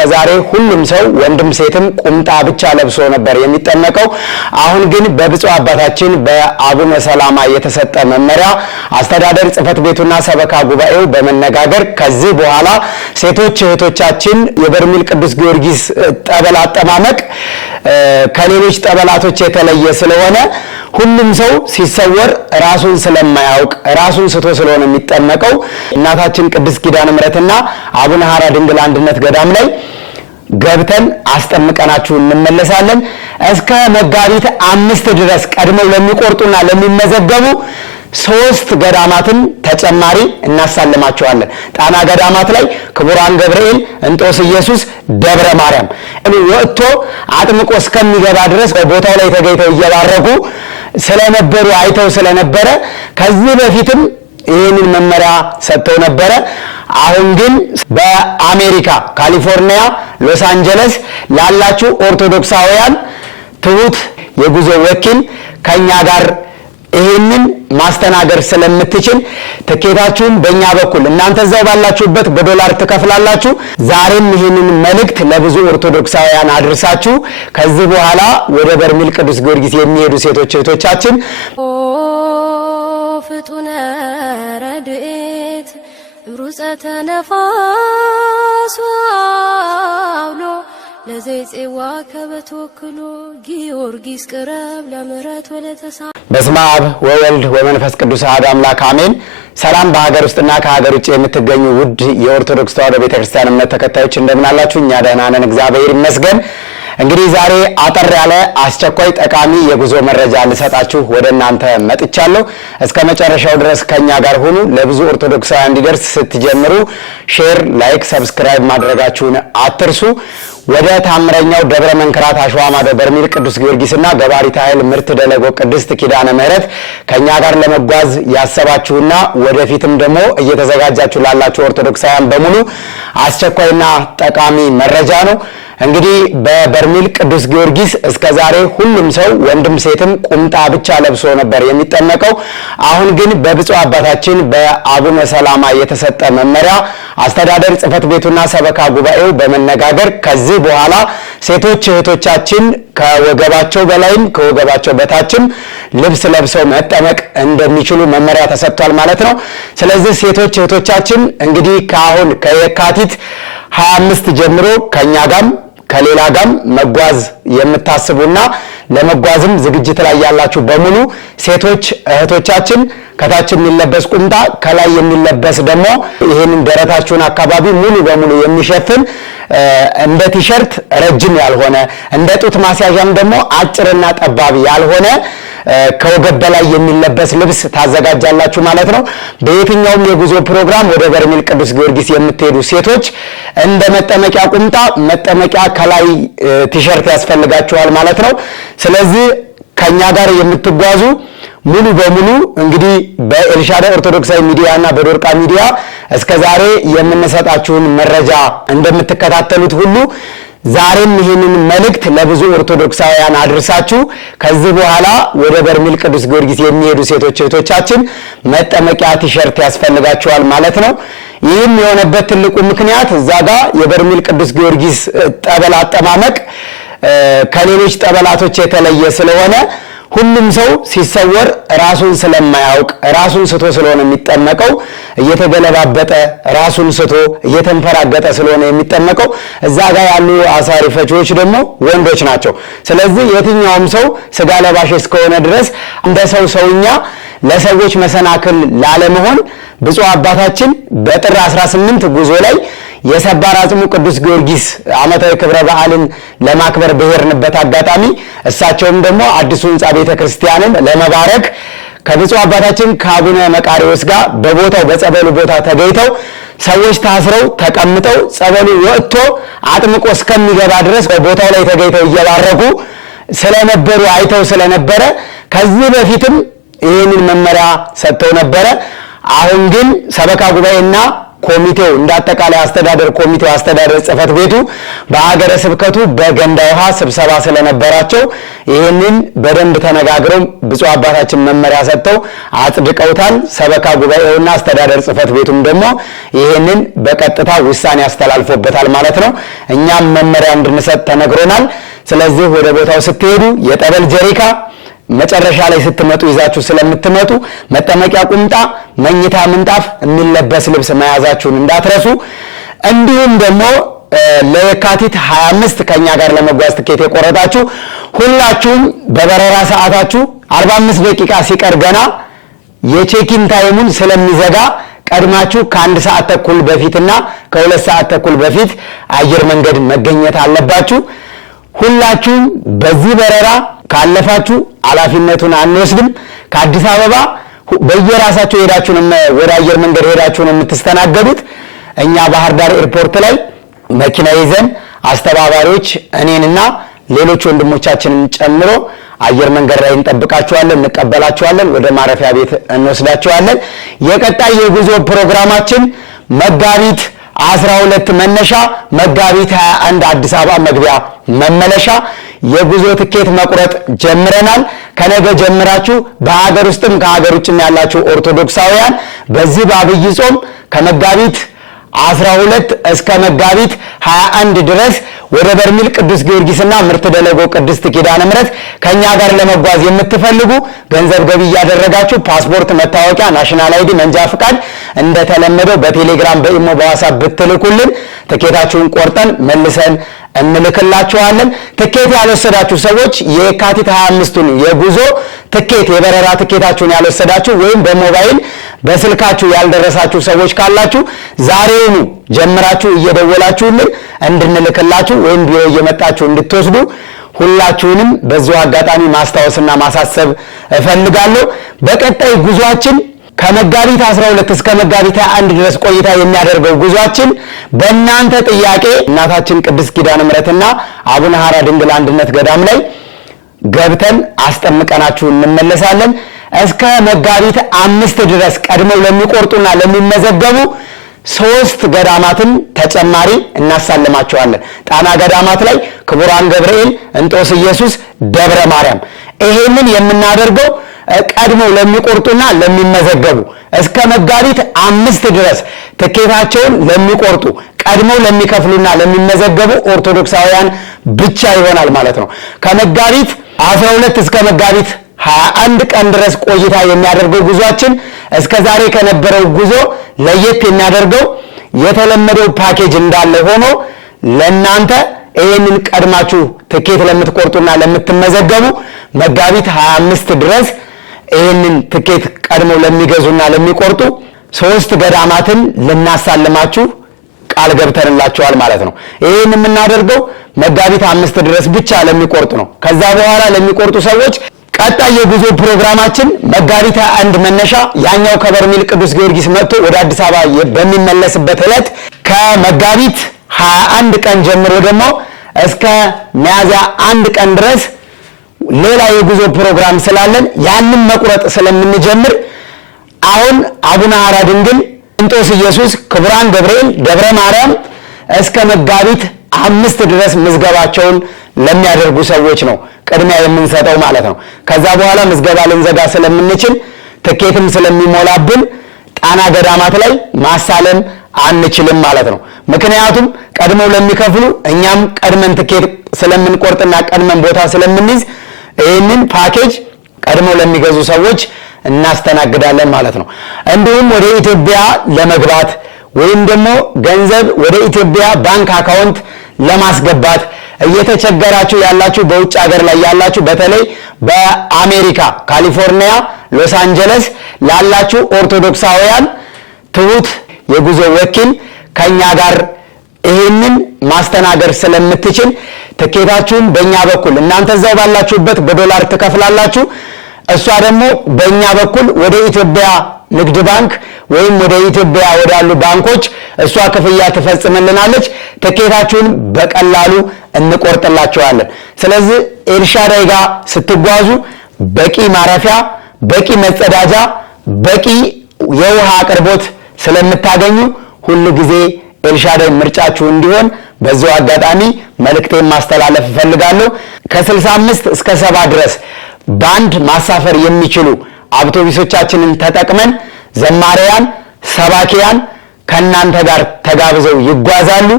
እስከዛሬ ሁሉም ሰው ወንድም ሴትም ቁምጣ ብቻ ለብሶ ነበር የሚጠመቀው። አሁን ግን በብፁዕ አባታችን በአቡነ ሰላማ የተሰጠ መመሪያ አስተዳደር ጽሕፈት ቤቱና ሰበካ ጉባኤው በመነጋገር ከዚህ በኋላ ሴቶች እህቶቻችን የበርሜል ቅዱስ ጊዮርጊስ ጠበል አጠማመቅ ከሌሎች ጠበላቶች የተለየ ስለሆነ ሁሉም ሰው ሲሰወር ራሱን ስለማያውቅ ራሱን ስቶ ስለሆነ የሚጠመቀው እናታችን ቅድስት ኪዳነ ምሕረትና አቡነ ሐራ ድንግል አንድነት ገዳም ላይ ገብተን አስጠምቀናችሁ እንመለሳለን። እስከ መጋቢት 5 ድረስ ቀድመው ለሚቆርጡና ለሚመዘገቡ 3 ገዳማትን ተጨማሪ እናሳልማቸዋለን። ጣና ገዳማት ላይ ክቡራን ገብርኤል፣ እንጦስ ኢየሱስ፣ ደብረ ማርያም ወጥቶ አጥምቆ እስከሚገባ ድረስ በቦታው ላይ ተገኝተው እየባረኩ ስለነበሩ አይተው ስለነበረ ከዚህ በፊትም ይህንን መመሪያ ሰጥተው ነበረ። አሁን ግን በአሜሪካ ካሊፎርኒያ ሎስ አንጀለስ ላላችሁ ኦርቶዶክሳውያን ትሁት የጉዞ ወኪል ከኛ ጋር ይህንን ማስተናገር ስለምትችል ትኬታችሁን በእኛ በኩል እናንተ እዛው ባላችሁበት በዶላር ትከፍላላችሁ። ዛሬም ይህንን መልእክት ለብዙ ኦርቶዶክሳውያን አድርሳችሁ ከዚህ በኋላ ወደ በርሜል ቅዱስ ጊዮርጊስ የሚሄዱ ሴቶች እህቶቻችን ፍጡነ ረድኤት ሩፀተ ነፋስ አውሎ ለዘይጼዋ ከበተወክሎ ጊዮርጊስ ቅረብ ለምሕረት ወለተሳ በስመ አብ ወወልድ ወመንፈስ ቅዱስ አሐዱ አምላክ አሜን። ሰላም በሀገር ውስጥና ከሀገር ውጭ የምትገኙ ውድ የኦርቶዶክስ ተዋሕዶ ቤተክርስቲያን እምነት ተከታዮች እንደምን አላችሁ? እኛ ደህና ነን፣ እግዚአብሔር ይመስገን። እንግዲህ ዛሬ አጠር ያለ አስቸኳይ ጠቃሚ የጉዞ መረጃ ልሰጣችሁ ወደ እናንተ መጥቻለሁ። እስከ መጨረሻው ድረስ ከኛ ጋር ሁኑ። ለብዙ ኦርቶዶክሳውያን እንዲደርስ ስትጀምሩ ሼር፣ ላይክ፣ ሰብስክራይብ ማድረጋችሁን አትርሱ። ወደ ታምረኛው ደብረ መንክራት አሸዋ ማዶ በርሜል ቅዱስ ጊዮርጊስና ገባሪተ ኃይል ምርት ደለጎ ቅድስት ኪዳነ ምሕረት ከኛ ጋር ለመጓዝ ያሰባችሁና ወደፊትም ደግሞ እየተዘጋጃችሁ ላላችሁ ኦርቶዶክሳውያን በሙሉ አስቸኳይና ጠቃሚ መረጃ ነው። እንግዲህ በበርሜል ቅዱስ ጊዮርጊስ እስከዛሬ ሁሉም ሰው ወንድም ሴትም ቁምጣ ብቻ ለብሶ ነበር የሚጠመቀው። አሁን ግን በብፁዕ አባታችን በአቡነ ሰላማ የተሰጠ መመሪያ አስተዳደር ጽሕፈት ቤቱና ሰበካ ጉባኤው በመነጋገር ከዚህ በኋላ ሴቶች እህቶቻችን ከወገባቸው በላይም ከወገባቸው በታችም ልብስ ለብሰው መጠመቅ እንደሚችሉ መመሪያ ተሰጥቷል ማለት ነው። ስለዚህ ሴቶች እህቶቻችን እንግዲህ ከአሁን ከየካቲት 25 ጀምሮ ከኛ ጋም ከሌላ ጋም መጓዝ የምታስቡና ለመጓዝም ዝግጅት ላይ ያላችሁ በሙሉ ሴቶች እህቶቻችን ከታች የሚለበስ ቁምጣ ከላይ የሚለበስ ደግሞ ይሄንን ደረታችሁን አካባቢ ሙሉ በሙሉ የሚሸፍን እንደ ቲሸርት ረጅም ያልሆነ እንደ ጡት ማስያዣም ደግሞ አጭርና ጠባብ ያልሆነ ከወገብ በላይ የሚለበስ ልብስ ታዘጋጃላችሁ ማለት ነው። በየትኛውም የጉዞ ፕሮግራም ወደ በርሜል ቅዱስ ጊዮርጊስ የምትሄዱ ሴቶች እንደ መጠመቂያ ቁምጣ መጠመቂያ ከላይ ቲሸርት ያስፈልጋችኋል ማለት ነው። ስለዚህ ከኛ ጋር የምትጓዙ ሙሉ በሙሉ እንግዲህ በኤልሻዳይ ኦርቶዶክሳዊ ሚዲያ እና በዶርቃ ሚዲያ እስከዛሬ የምንሰጣችሁን መረጃ እንደምትከታተሉት ሁሉ ዛሬም ይህንን መልእክት ለብዙ ኦርቶዶክሳውያን አድርሳችሁ ከዚህ በኋላ ወደ በርሜል ቅዱስ ጊዮርጊስ የሚሄዱ ሴቶች እህቶቻችን መጠመቂያ ቲሸርት ያስፈልጋቸዋል ማለት ነው። ይህም የሆነበት ትልቁ ምክንያት እዛ ጋር የበርሜል ቅዱስ ጊዮርጊስ ጠበል አጠማመቅ ከሌሎች ጠበላቶች የተለየ ስለሆነ ሁሉም ሰው ሲሰወር ራሱን ስለማያውቅ ራሱን ስቶ ስለሆነ የሚጠመቀው እየተገለባበጠ ራሱን ስቶ እየተንፈራገጠ ስለሆነ የሚጠመቀው እዛ ጋር ያሉ አሳሪ ፈቺዎች ደግሞ ወንዶች ናቸው። ስለዚህ የትኛውም ሰው ስጋ ለባሽ እስከሆነ ድረስ እንደ ሰውኛ ለሰዎች መሰናክል ላለመሆን ብፁዕ አባታችን በጥር 18 ጉዞ ላይ የሰባር አጽሙ ቅዱስ ጊዮርጊስ ዓመታዊ ክብረ በዓልን ለማክበር በሄድንበት አጋጣሚ እሳቸውም ደግሞ አዲሱ ሕንጻ ቤተክርስቲያንን ለመባረክ ከብፁዕ አባታችን ከአቡነ መቃርዮስ ጋር በቦታው በጸበሉ ቦታ ተገኝተው ሰዎች ታስረው ተቀምጠው ጸበሉ ወጥቶ አጥምቆ እስከሚገባ ድረስ በቦታው ላይ ተገኝተው እየባረኩ ስለነበሩ አይተው ስለነበረ ከዚህ በፊትም ይህንን መመሪያ ሰጥተው ነበረ። አሁን ግን ሰበካ ጉባኤና ኮሚቴው እንዳጠቃላይ አስተዳደር ኮሚቴው አስተዳደር ጽፈት ቤቱ በሀገረ ስብከቱ በገንዳ ውሃ ስብሰባ ስለነበራቸው ይህንን በደንብ ተነጋግረው ብፁዕ አባታችን መመሪያ ሰጥተው አጽድቀውታል። ሰበካ ጉባኤውና አስተዳደር ጽፈት ቤቱም ደግሞ ይህንን በቀጥታ ውሳኔ ያስተላልፎበታል ማለት ነው። እኛም መመሪያ እንድንሰጥ ተነግሮናል። ስለዚህ ወደ ቦታው ስትሄዱ የጠበል ጀሪካ መጨረሻ ላይ ስትመጡ ይዛችሁ ስለምትመጡ መጠመቂያ ቁምጣ፣ መኝታ ምንጣፍ፣ የሚለበስ ልብስ መያዛችሁን እንዳትረሱ። እንዲሁም ደግሞ ለየካቲት 25 ከኛ ጋር ለመጓዝ ትኬት የቆረጣችሁ ሁላችሁም በበረራ ሰዓታችሁ 45 ደቂቃ ሲቀር ገና የቼኪን ታይሙን ስለሚዘጋ ቀድማችሁ ከ1 ሰዓት ተኩል በፊትና ከ2 ሰዓት ተኩል በፊት አየር መንገድ መገኘት አለባችሁ። ሁላችሁም በዚህ በረራ ካለፋችሁ ኃላፊነቱን አንወስድም። ከአዲስ አበባ በየራሳችሁ ሄዳችሁ ወደ አየር መንገድ ሄዳችሁ ነው የምትስተናገዱት። እኛ ባህር ዳር ኤርፖርት ላይ መኪና ይዘን አስተባባሪዎች እኔንና ሌሎች ወንድሞቻችንን ጨምሮ አየር መንገድ ላይ እንጠብቃችኋለን፣ እንቀበላችኋለን፣ ወደ ማረፊያ ቤት እንወስዳችኋለን። የቀጣይ የጉዞ ፕሮግራማችን መጋቢት 12 መነሻ፣ መጋቢት 21 አዲስ አበባ መግቢያ መመለሻ የጉዞ ትኬት መቁረጥ ጀምረናል። ከነገ ጀምራችሁ በሀገር ውስጥም ከሀገር ውጭም ያላችሁ ኦርቶዶክሳውያን በዚህ በአብይ ጾም ከመጋቢት 12 እስከ መጋቢት 21 ድረስ ወደ በርሜል ቅዱስ ጊዮርጊስና ምርት ደለጎ ቅድስት ኪዳነ ምሕረት ከኛ ጋር ለመጓዝ የምትፈልጉ ገንዘብ ገቢ እያደረጋችሁ ፓስፖርት፣ መታወቂያ፣ ናሽናል አይዲ፣ መንጃ ፍቃድ እንደተለመደው በቴሌግራም በኢሞ በዋትስአፕ ብትልኩልን ትኬታችሁን ቆርጠን መልሰን እንልክላችኋለን። ትኬት ያልወሰዳችሁ ሰዎች የካቲት 25ቱን የጉዞ ትኬት የበረራ ትኬታችሁን ያልወሰዳችሁ ወይም በሞባይል በስልካችሁ ያልደረሳችሁ ሰዎች ካላችሁ ዛሬውኑ ጀምራችሁ እየደወላችሁልን እንድንልክላችሁ ወይም ቢሮ እየመጣችሁ እንድትወስዱ ሁላችሁንም በዚሁ አጋጣሚ ማስታወስና ማሳሰብ እፈልጋለሁ። በቀጣይ ጉዟችን ከመጋቢት 12 እስከ መጋቢት 21 ድረስ ቆይታ የሚያደርገው ጉዟችን በእናንተ ጥያቄ እናታችን ቅድስት ኪዳነ ምሕረትና አቡነ ሐራ ድንግል አንድነት ገዳም ላይ ገብተን አስጠምቀናችሁ እንመለሳለን። እስከ መጋቢት 5 ድረስ ቀድመው ለሚቆርጡና ለሚመዘገቡ 3 ገዳማትን ተጨማሪ እናሳልማቸዋለን። ጣና ገዳማት ላይ ክቡራን ገብርኤል፣ እንጦስ ኢየሱስ፣ ደብረ ማርያም። ይሄንን የምናደርገው ቀድመው ለሚቆርጡና ለሚመዘገቡ እስከ መጋቢት 5 ድረስ ትኬታቸውን ለሚቆርጡ ቀድመው ለሚከፍሉና ለሚመዘገቡ ኦርቶዶክሳውያን ብቻ ይሆናል ማለት ነው። ከመጋቢት 12 እስከ መጋቢት 21 ቀን ድረስ ቆይታ የሚያደርገው ጉዟችን እስከ ዛሬ ከነበረው ጉዞ ለየት የሚያደርገው የተለመደው ፓኬጅ እንዳለ ሆኖ ለናንተ ይሄንን ቀድማችሁ ትኬት ለምትቆርጡና ለምትመዘገቡ መጋቢት 25 ድረስ ይሄንን ትኬት ቀድመው ለሚገዙና ለሚቆርጡ 3 ገዳማትን ልናሳልማችሁ ቃል ገብተንላችኋል ማለት ነው። ይሄን የምናደርገው መጋቢት 5 ድረስ ብቻ ለሚቆርጡ ነው። ከዛ በኋላ ለሚቆርጡ ሰዎች ቀጣይ የጉዞ ፕሮግራማችን መጋቢት 1 መነሻ ያኛው ከበርሜል ቅዱስ ጊዮርጊስ መጥቶ ወደ አዲስ አበባ በሚመለስበት ዕለት ከመጋቢት 21 ቀን ጀምሮ ደግሞ እስከ ሚያዝያ 1 ቀን ድረስ ሌላ የጉዞ ፕሮግራም ስላለን ያንን መቁረጥ ስለምንጀምር አሁን አቡነ ሐራ ድንግል፣ እንጦስ ኢየሱስ፣ ክቡራን ገብርኤል፣ ደብረ ማርያም እስከ መጋቢት 5 ድረስ ምዝገባቸውን ለሚያደርጉ ሰዎች ነው ቅድሚያ የምንሰጠው ማለት ነው። ከዛ በኋላ ምዝገባ ልንዘጋ ስለምንችል ትኬትም ስለሚሞላብን ጣና ገዳማት ላይ ማሳለም አንችልም ማለት ነው። ምክንያቱም ቀድመው ለሚከፍሉ እኛም ቀድመን ትኬት ስለምንቆርጥና ቀድመን ቦታ ስለምንይዝ ይህንን ፓኬጅ ቀድመው ለሚገዙ ሰዎች እናስተናግዳለን ማለት ነው። እንዲሁም ወደ ኢትዮጵያ ለመግባት ወይም ደግሞ ገንዘብ ወደ ኢትዮጵያ ባንክ አካውንት ለማስገባት እየተቸገራችሁ ያላችሁ በውጭ ሀገር ላይ ያላችሁ በተለይ በአሜሪካ ካሊፎርኒያ ሎስ አንጀለስ ላላችሁ ኦርቶዶክሳውያን ትሁት የጉዞ ወኪል ከኛ ጋር ይሄንን ማስተናገር ስለምትችል ትኬታችሁን በእኛ በኩል እናንተ እዛው ባላችሁበት በዶላር ትከፍላላችሁ። እሷ ደግሞ በእኛ በኩል ወደ ኢትዮጵያ ንግድ ባንክ ወይም ወደ ኢትዮጵያ ወዳሉ ባንኮች እሷ ክፍያ ትፈጽምልናለች። ትኬታችሁን በቀላሉ እንቆርጥላችኋለን። ስለዚህ ኤልሻዳይ ጋር ስትጓዙ በቂ ማረፊያ፣ በቂ መጸዳጃ፣ በቂ የውሃ አቅርቦት ስለምታገኙ ሁሉ ጊዜ ኤልሻዳይ ምርጫችሁ እንዲሆን በዛው አጋጣሚ መልእክቴን ማስተላለፍ እፈልጋለሁ። ከ65 እስከ 70 ድረስ ባንድ ማሳፈር የሚችሉ አውቶቡሶቻችንን ተጠቅመን ዘማሪያን ሰባኪያን ከናንተ ጋር ተጋብዘው ይጓዛሉ።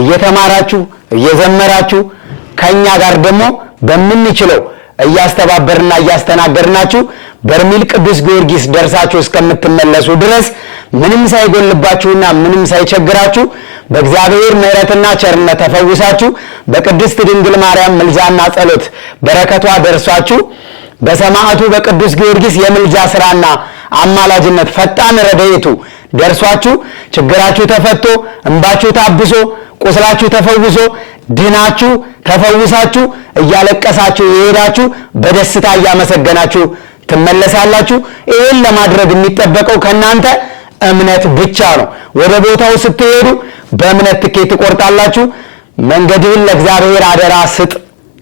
እየተማራችሁ እየዘመራችሁ ከኛ ጋር ደግሞ በመንችለው እያስተባበርና እያስተናገርናችሁ በርሜል ቅዱስ ጊዮርጊስ ደርሳችሁ እስከምትመለሱ ድረስ ምንም ሳይጎልባችሁና ምንም ሳይቸግራችሁ በእግዚአብሔር ምሕረትና ቸርነት ተፈውሳችሁ በቅድስት ድንግል ማርያም ምልጃና ጸሎት በረከቷ ደርሷችሁ በሰማዕቱ በቅዱስ ጊዮርጊስ የምልጃ ሥራና አማላጅነት ፈጣን ረድኤቱ ደርሷችሁ ችግራችሁ ተፈቶ እንባችሁ ታብሶ ቁስላችሁ ተፈውሶ ድናችሁ ተፈውሳችሁ እያለቀሳችሁ ይሄዳችሁ በደስታ እያመሰገናችሁ ትመለሳላችሁ። ይሄን ለማድረግ የሚጠበቀው ከናንተ እምነት ብቻ ነው። ወደ ቦታው ስትሄዱ በእምነት ትኬት ትቆርጣላችሁ። መንገድህን ለእግዚአብሔር አደራ ስጥ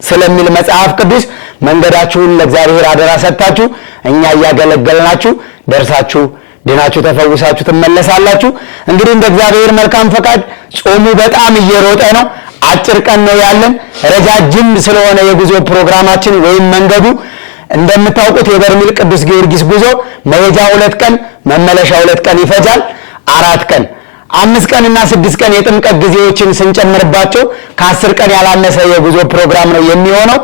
ስለሚል መጽሐፍ ቅዱስ መንገዳችሁን ለእግዚአብሔር አደራ ሰጥታችሁ እኛ እያገለገልናችሁ ደርሳችሁ ድናችሁ ተፈውሳችሁ ትመለሳላችሁ። እንግዲህ እንደ እግዚአብሔር መልካም ፈቃድ ጾሙ በጣም እየሮጠ ነው። አጭር ቀን ነው ያለን። ረጃጅም ስለሆነ የጉዞ ፕሮግራማችን ወይም መንገዱ እንደምታውቁት የበርሜል ቅዱስ ጊዮርጊስ ጉዞ መሄጃ 2 ቀን መመለሻ 2 ቀን ይፈጃል። 4 ቀን 5 ቀንና 6 ቀን የጥምቀት ጊዜዎችን ስንጨምርባቸው ከ10 ቀን ያላነሰ የጉዞ ፕሮግራም ነው የሚሆነው።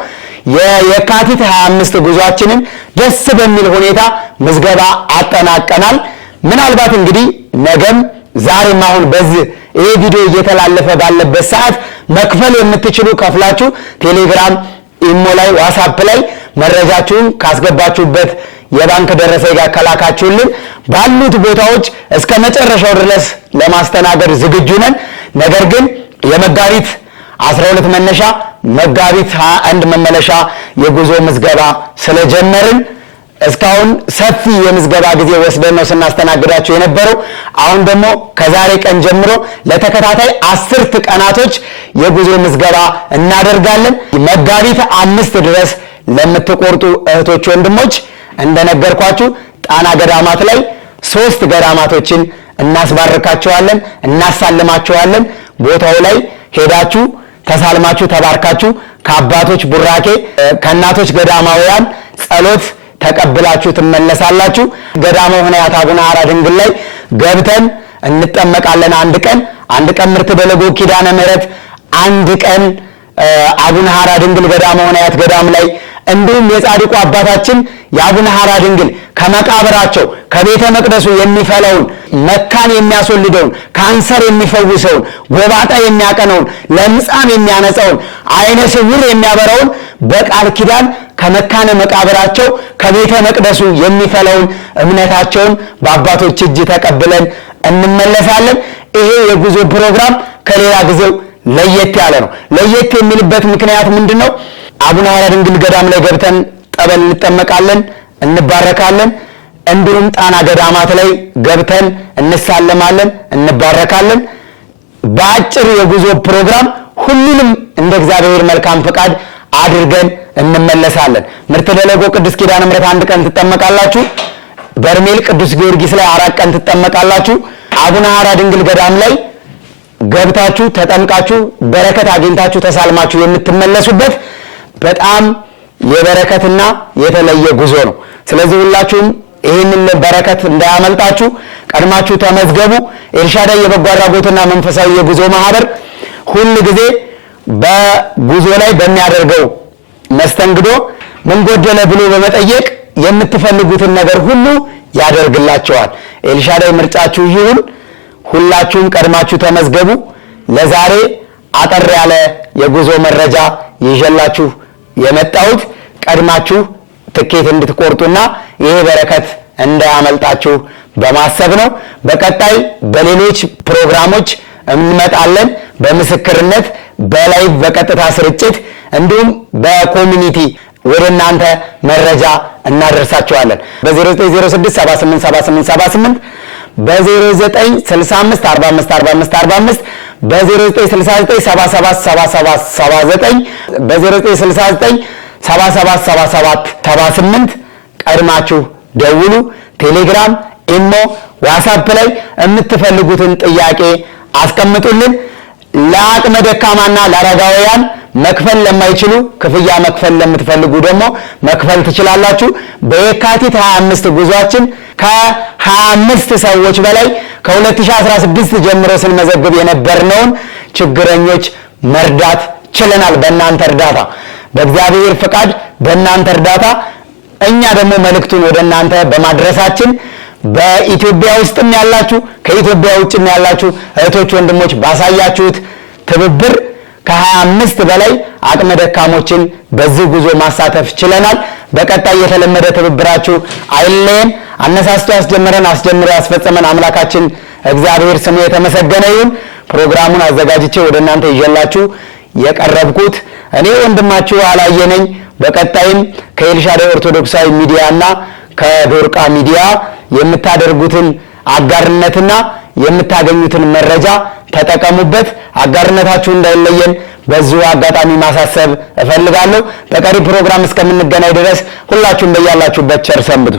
የካቲት 25 ጉዟችንን ደስ በሚል ሁኔታ ምዝገባ አጠናቀናል። ምናልባት እንግዲህ ነገም ዛሬም አሁን በዚህ ይሄ ቪዲዮ እየተላለፈ ባለበት ሰዓት መክፈል የምትችሉ ከፍላችሁ ቴሌግራም፣ ኢሞ ላይ፣ ዋትስአፕ ላይ መረጃችሁን ካስገባችሁበት የባንክ ደረሰኝ ጋር ከላካችሁልን ባሉት ቦታዎች እስከ መጨረሻው ድረስ ለማስተናገድ ዝግጁ ነን። ነገር ግን የመጋቢት 12 መነሻ መጋቢት 21 መመለሻ የጉዞ ምዝገባ ስለጀመርን እስካሁን ሰፊ የምዝገባ ጊዜ ወስደን ነው ስናስተናግዳችሁ የነበረው። አሁን ደግሞ ከዛሬ ቀን ጀምሮ ለተከታታይ 10 ቀናቶች የጉዞ ምዝገባ እናደርጋለን። መጋቢት 5 ድረስ ለምትቆርጡ እህቶች ወንድሞች እንደነገርኳችሁ ጣና ገዳማት ላይ 3 ገዳማቶችን እናስባርካቸዋለን፣ እናሳልማቸዋለን። ቦታው ላይ ሄዳችሁ ተሳልማችሁ ተባርካችሁ ከአባቶች ቡራኬ ከእናቶች ገዳማውያን ጸሎት ተቀብላችሁ ትመለሳላችሁ። ገዳመ ሆነያት አቡነ ሐራ ድንግል ላይ ገብተን እንጠመቃለን። አንድ ቀን ምርት በለጎ ኪዳነ ምሕረት፣ አንድ ቀን አቡነ ሐራ ድንግል ገዳመ ሆነያት ገዳም ላይ እንዲሁም የጻድቁ አባታችን የአቡነ ሐራ ድንግል ከመቃብራቸው ከቤተ መቅደሱ የሚፈለውን መካን የሚያስወልደውን ካንሰር የሚፈውሰውን ጎባጣ የሚያቀነውን ለምጻም የሚያነጻውን አይነ ስውር የሚያበራውን በቃል ኪዳን ከመካነ መቃብራቸው ከቤተ መቅደሱ የሚፈለውን እምነታቸውን በአባቶች እጅ ተቀብለን እንመለሳለን። ይሄ የጉዞ ፕሮግራም ከሌላ ጊዜው ለየት ያለ ነው። ለየት የሚልበት ምክንያት ምንድነው? አቡነ ሐራ ድንግል ገዳም ላይ ገብተን ጠበል እንጠመቃለን፣ እንባረካለን። እንዲሁም ጣና ገዳማት ላይ ገብተን እንሳለማለን፣ እንባረካለን። በአጭር የጉዞ ፕሮግራም ሁሉንም እንደ እግዚአብሔር መልካም ፈቃድ አድርገን እንመለሳለን። ምርት በለጎ ቅዱስ ኪዳነ ምሕረት 1 ቀን ትጠመቃላችሁ። በርሜል ቅዱስ ጊዮርጊስ ላይ 4 ቀን ትጠመቃላችሁ። አቡነ ሐራ ድንግል ገዳም ላይ ገብታችሁ ተጠምቃችሁ በረከት አግኝታችሁ ተሳልማችሁ የምትመለሱበት በጣም የበረከትና የተለየ ጉዞ ነው። ስለዚህ ሁላችሁም ይህንን በረከት እንዳያመልጣችሁ ቀድማችሁ ተመዝገቡ። ኤልሻዳይ የበጎ አድራጎትና መንፈሳዊ የጉዞ ማህበር ሁል ጊዜ በጉዞ ላይ በሚያደርገው መስተንግዶ ምን ጎደለ ብሎ በመጠየቅ የምትፈልጉትን ነገር ሁሉ ያደርግላችኋል። ኤልሻዳይ ምርጫችሁ ይሁን። ሁላችሁም ቀድማችሁ ተመዝገቡ። ለዛሬ አጠር ያለ የጉዞ መረጃ ይዤላችሁ የመጣሁት ቀድማችሁ ትኬት እንድትቆርጡና ይሄ በረከት እንዳያመልጣችሁ በማሰብ ነው። በቀጣይ በሌሎች ፕሮግራሞች እንመጣለን። በምስክርነት በላይቭ በቀጥታ ስርጭት እንዲሁም በኮሚኒቲ ወደ እናንተ መረጃ እናደርሳችኋለን። በ0906787878 በ0965 454545 በ0969777779 በ0969777778 ቀድማችሁ ደውሉ። ቴሌግራም፣ ኢሞ፣ ዋትስአፕ ላይ የምትፈልጉትን ጥያቄ አስቀምጡልን። ለአቅመ ደካማና ለአረጋውያን መክፈል ለማይችሉ ክፍያ መክፈል ለምትፈልጉ ደግሞ መክፈል ትችላላችሁ። በየካቲት 25 ጉዟችን ከ25 ሰዎች በላይ ከ2016 ጀምሮ ስንመዘግብ የነበርነውን ችግረኞች መርዳት ችለናል። በእናንተ እርዳታ፣ በእግዚአብሔር ፍቃድ፣ በእናንተ እርዳታ እኛ ደግሞ መልእክቱን ወደ እናንተ በማድረሳችን በኢትዮጵያ ውስጥም ያላችሁ ከኢትዮጵያ ውጭም ያላችሁ እህቶች ወንድሞች ባሳያችሁት ትብብር ከ25 በላይ አቅመ ደካሞችን በዚህ ጉዞ ማሳተፍ ችለናል። በቀጣይ የተለመደ ትብብራችሁ አይለየን። አነሳስቶ ያስጀመረን አስጀምሮ ያስፈጸመን አምላካችን እግዚአብሔር ስሙ የተመሰገነ ይሁን። ፕሮግራሙን አዘጋጅቼ ወደ እናንተ ይዤላችሁ የቀረብኩት እኔ ወንድማችሁ አላየነኝ። በቀጣይም ከኤልሻዳይ ኦርቶዶክሳዊ ሚዲያና ከዶርቃ ሚዲያ የምታደርጉትን አጋርነትና የምታገኙትን መረጃ ተጠቀሙበት። አጋርነታችሁ እንዳይለየን በዚሁ አጋጣሚ ማሳሰብ እፈልጋለሁ። በቀሪ ፕሮግራም እስከምንገናኝ ድረስ ሁላችሁም በያላችሁበት ቸር ሰንብቱ።